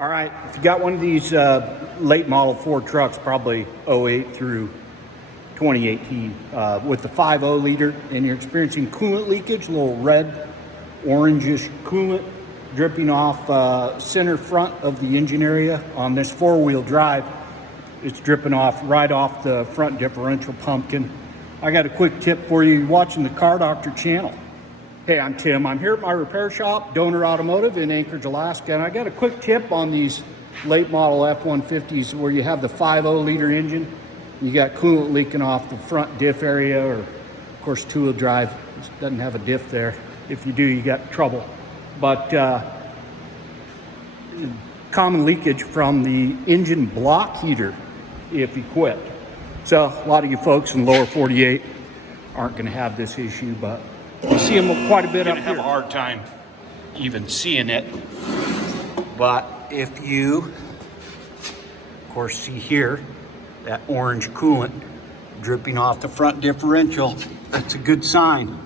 All right, if you got one of these late model Ford trucks, probably '08 through 2018, with the 5.0 liter, and you're experiencing coolant leakage, a little red, orangish coolant dripping off center front of the engine area on this four-wheel drive. It's dripping off right off the front differential pumpkin. I got a quick tip for you. You're watching the Car Doctor channel. Hey, I'm Tim. I'm here at my repair shop, Donor Automotive in Anchorage, Alaska, and I got a quick tip on these late model F-150s where you have the 5.0 liter engine. You got coolant leaking off the front diff area, or of course two-wheel drive doesn't have a diff there. If you do, you got trouble. But common leakage from the engine block heater if equipped. So a lot of you folks in the lower 48 aren't going to have this issue, but you see them quite a bit up here. You're going to have a hard time even seeing it. But if you, of course, see here, that orange coolant dripping off the front differential, that's a good sign.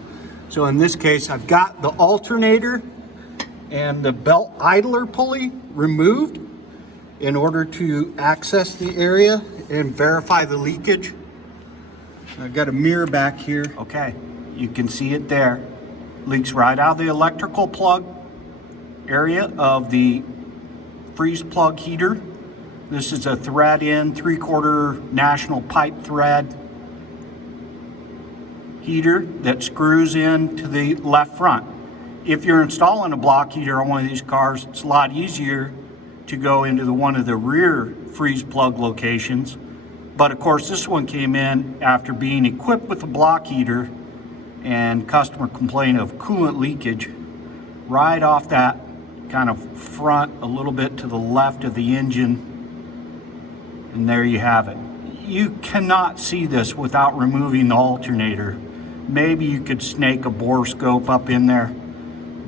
So in this case, I've got the alternator and the belt idler pulley removed in order to access the area and verify the leakage. I've got a mirror back here. Okay, you can see it there. Leaks right out of the electrical plug area of the freeze plug heater. This is a thread in 3/4 national pipe thread heater that screws in to the left front. If you're installing a block heater on one of these cars, it's a lot easier to go into one of the rear freeze plug locations. But of course, this one came in after being equipped with a block heater, and customer complained of coolant leakage right off that kind of front, a little bit to the left of the engine. And there you have it. You cannot see this without removing the alternator. Maybe you could snake a bore scope up in there,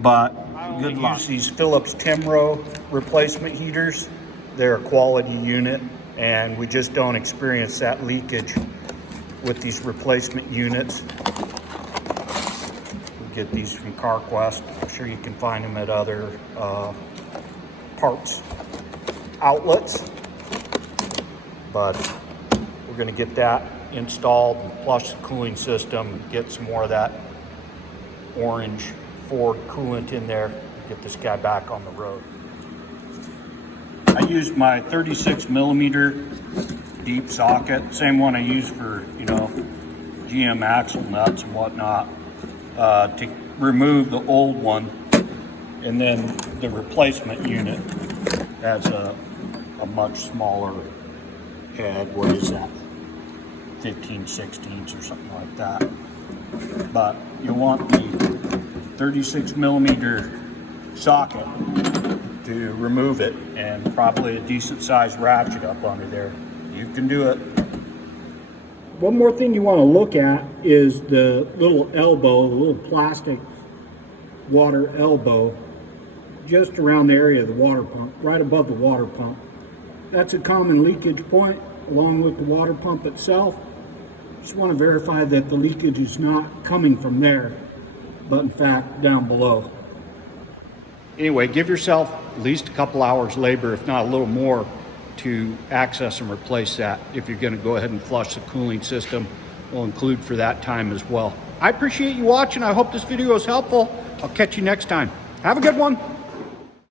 but good luck. Use these Phillips Timro replacement heaters. They're a quality unit, and we just don't experience that leakage with these replacement units. We get these from CarQuest. I'm sure you can find them at other parts outlets, but we're going to get that installed and flush the cooling system, get some more of that orange Ford coolant in there, get this guy back on the road. I used my 36 millimeter deep socket, same one I use for, GM axle nuts and whatnot, to remove the old one, and then the replacement unit has a much smaller head. What is that? 15/16 or something like that. But you want the 36 millimeter socket to remove it, and probably a decent sized ratchet up under there. You can do it. One more thing you want to look at is the little elbow, the little plastic water elbow, just around the area of the water pump, right above the water pump. That's a common leakage point, along with the water pump itself. Just want to verify that the leakage is not coming from there, but in fact down below. Anyway, give yourself at least a couple hours labor, if not a little more, to access and replace that. If you're going to go ahead and flush the cooling system, we'll include for that time as well. I appreciate you watching. I hope this video was helpful. I'll catch you next time. Have a good one.